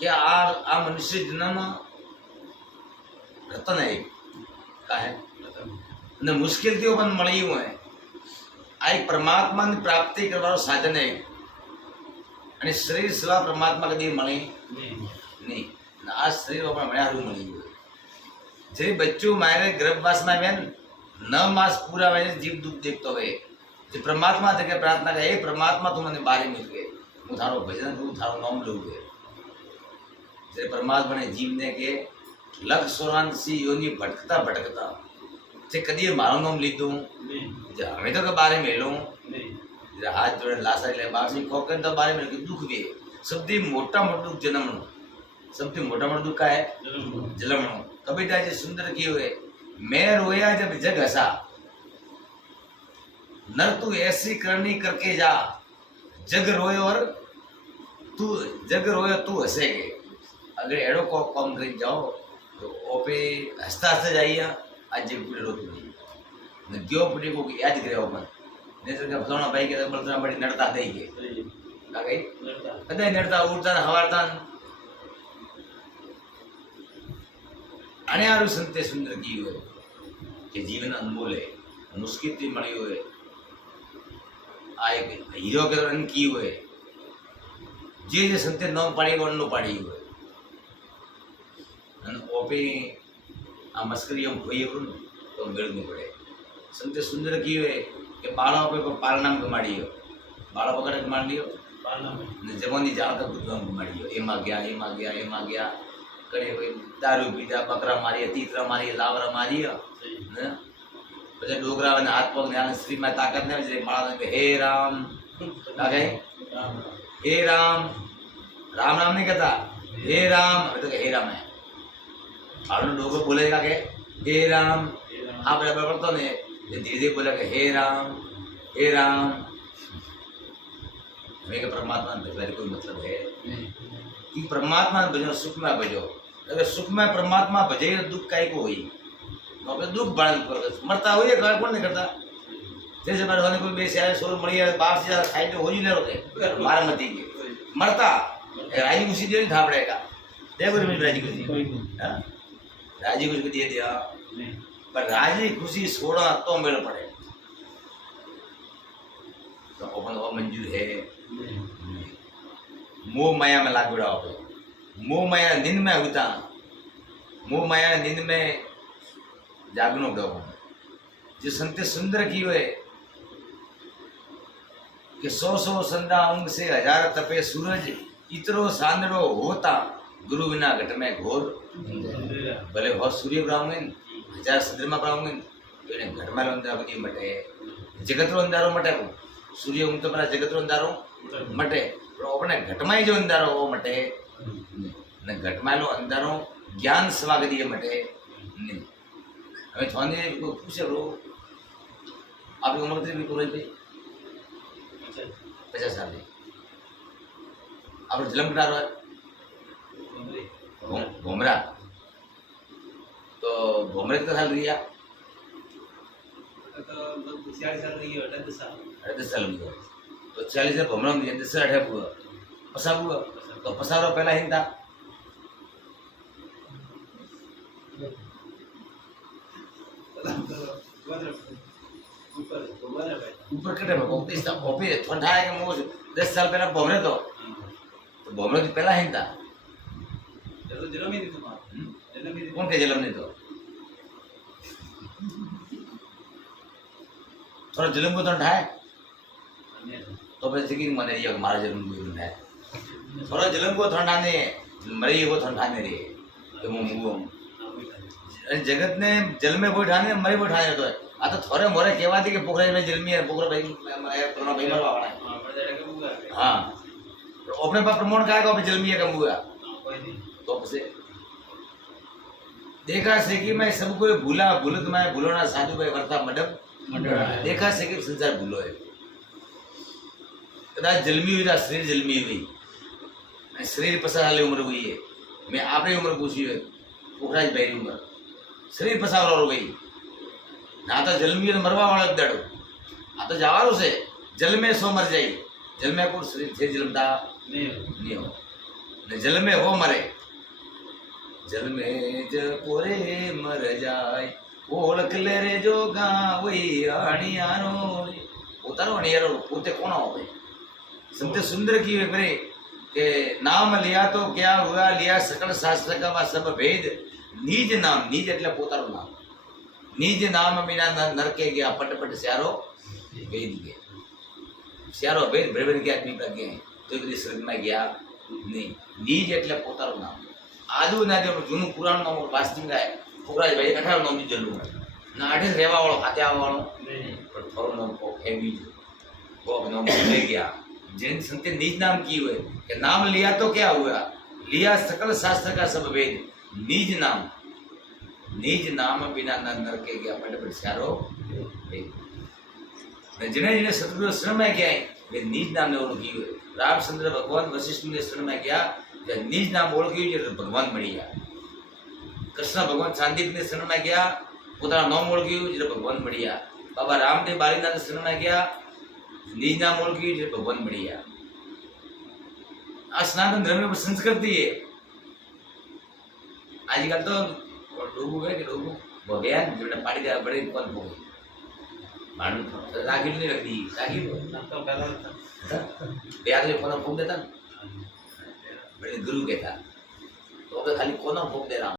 કે આ મનુષ્ય જન્મ રતન હે કાહે અને મુશ્કેલથી પણ મળ્યું હોય આ એક પરમાત્માની પ્રાપ્તિ કરવાનું સાધન હે અને શરીર સિવાય પરમાત્મા કદી મળી નહીં આ શરીર આપણે મળ્યા હારું મળી ગયું જે બચ્ચું મારે ગર્ભવાસમાં આવ્યા ને 9 માસ પૂરા હોય જીવ દુઃખ દેખતો હોય જે પરમાત્મા તરીકે પ્રાર્થના કરે એ પરમાત્મા તું મને બારે મિલ ગયે હું થારો ભજન કરું થારો નામ લઉં ગયે જે પરમાત્માને જીવને કે 184 યોની ભટકતા જે કદી મારું નામ લીધું જે હવે તો કે બારે મેલું હાથ જોડે લાસા લે બારસી ખોકે તો બારે મેલું દુઃખ બે સૌથી મોટામાં દુઃખ જન્મનું સૌથી મોટામાં દુઃખ કાય જન્મનું कबीरदास जी सुंदर किए हुए मैं रोया जब जग हंसा नर तू ऐसी करनी करके जा जग रोए और तू हंसेगे अगर एड़ो को कम कर जाओ तो ओपे हंसता हंसता जाइए आज जग पूरे रोती नहीं क्यों पूरी को याद करे ओपन नहीं तो क्या फलाना भाई के बलतना बड़ी नड़ता दे के ना गई कदे नड़ता उड़ता हवारता अनेक संते सुंदर की हुए कि जीवन अनमोल है मुश्किल थी मड़ी हुए आ एक हीरो के रन की हुए जे संते नौ पाड़ी वन नो पाड़ी हुए अन ओपे आ मस्करी हम खोई अपन तो बेड़नी पड़े संते सुंदर की हुए कि बाला पे पालना में माड़ी हो बाला पकड़ के मार लियो ने जवानी जाता बुद्धम को माड़ी हो एमा गया करे भाई दारू पीता बकरा मारी तीतरा मारी लावरा मारी ने પછી ડોગરા અને હાથ પગ ને શ્રીમાં તાકાત ને જે માળા કે હે રામ લાગે હે રામ રામ નામ नहीं कहता हे राम तो हे राम है आलू डोगरो बोलेगा के हे राम आप बराबर करतो ने धीरे धीरे बोला के हे राम हमें के परमात्मा भजने कोई मतलब है कि परमात्मा भजो सुख में भजो अगर सुख में परमात्मा भजे दुख काई को हुई तो दुख बाल मरता हुई घर कौन नहीं करता जैसे मेरे होने कोई बेस आए सोर मरी है बाप से खाई तो हो ही नहीं रोके मार मती के मरता राजी खुशी दे था पड़ेगा देखो मेरी राजी खुशी राजी खुशी दे दिया पर राजी खुशी छोड़ा तो मेरे पड़े तो अपन वो मंजूर है मोह माया में लाग बिड़ा हो मोह माया नींद में होता मोह माया नींद में जागनो डो जो संते सुंदर की हुए कि 100 संदा अंग से 1000 तपे सूरज इतरो सांदड़ो होता गुरु बिना घट में घोर भले बहुत सूर्य ब्राह्मण 1000 सदर में ब्राह्मण तो इन्हें घट में अंधारो बनी मटे जगत रो अंधारो मटे सूर्य उम तो बना जगत रो अंधारो मटे तो अपने घट में जो अंधारो वो मटे ने घट में लो अंधारो ज्ञान स्वागत ये मटे नहीं हमें थाने को पूछे रो आपकी उम्र कितनी पूरी थी 50 साल की आप जन्म कटा रहा है घूमरा तो घूमरे कितना साल रही है 46 साल रही है 38 साल तो 40 से घूमरा में 10 से 18 हुआ पसा हुआ तो पसा रो पहला हिंदा ऊपर कटे में बहुत इस ओपे ठंडा है कि मुझ 10 साल पहले भोमरे तो भोमरे तो पहला हिंदा जन्म ही नहीं तो कौन के जन्म नहीं तो थोड़ा जन्म को ठंडा है तो फिर सिकिंग मने ये हमारा जन्म को ठंडा है थोड़ा जन्म को ठंडा नहीं मरे को ठंडा नहीं रे तो मुंह जगत ने जल में बैठाने मरे बैठाने तो है आ तो थोड़े मोरे केवा थी कि पोखरे में जल में है पोखरा भाई पुराना भाई मरवा वाला है हां तो अपने पास प्रमोण का है जल में कम हुआ तो से देखा से कि मैं सबको भूलत मैं भूलोना साधु भाई वर्ता मडम देखा से कि संसार भूलो है कदा जलमी हुई शरीर जलमी हुई शरीर पसार वाली उम्र हुई है मैं आपने उम्र पूछी है पोखरा जी भाई उम्र शरीर पसार हो गई ना तो जलमी मरवा वाला दड़ो आ तो जवारो से जल में सो मर जाई जल में को शरीर थे जलमता नहीं हो ને જલ મેં હો મરે, જલ મેં જ પોરે મર જાય, ઓળખ લે રે જો ગાવઈ અણિયારો રે. પોતાનો અણિયારો પોતે કોણ હોય? સંત સુંદર કી મેરે કે નામ लिया तो क्या हुआ, लिया सकल शास्त्र का वा सब भेद, निज नाम, निज એટલે પોતાનું નામ, નિજ નામ વિના નરકે ગયા, પટ પટ સ્યારો વેદ ગયા. સ્યારો વેદ ભેળ ગયા નીકળ્યા ગયા તો બધી સ્વર્ગમાં ગયા નહીં. નિજ એટલે પોતાનું નામ. આજુ ના જે જૂનું પુરાણ નામ વાસ્તવિક ગાય ફુકરાજભાઈ 18 નામ દીધેલું ના 18 રહેવા વાળો ખાતે આવવા વાળો પણ ફરો નામ કોક એવી કોક નામ લઈ ગયા. जिन संत ने निज नाम की हुए कि नाम लिया तो क्या हुआ, लिया सकल शास्त्र का सब वेद, निज नाम बिना नर के गया पट पट स्यारो वेद. जिन्हें जिन्हें सतगुरु शरण में गया वे निज नाम ने ओळखी हुए. रामचंद्र भगवान वशिष्ठ ने शरण में गया तो निज नाम ओळख्યું એટલે ભગવાન મળી ગયા. કૃષ્ણ ભગવાન શાંતિક ને શરણ में गया પોતાનું નામ ઓળખ્યું એટલે ભગવાન મળી ગયા. બાબા રામદેવ બારીનાથ શરણ में गया निज नाम ओळख्યું એટલે ભગવાન મળી ગયા. આ સનાતન ધર્મ સંસ્કૃતિ है. આજકાલ તો ડોબું હોય કે ડોબું ભગવાન જોડે પાડી દેવા પડે કોણ ભોગે માનું રાખી નહીં રાખી રાખી તો પહેલા બે આદમી કોનો ભોગ દેતા ને ગુરુ કહેતા તો ખાલી કોનો ભોગ દેતા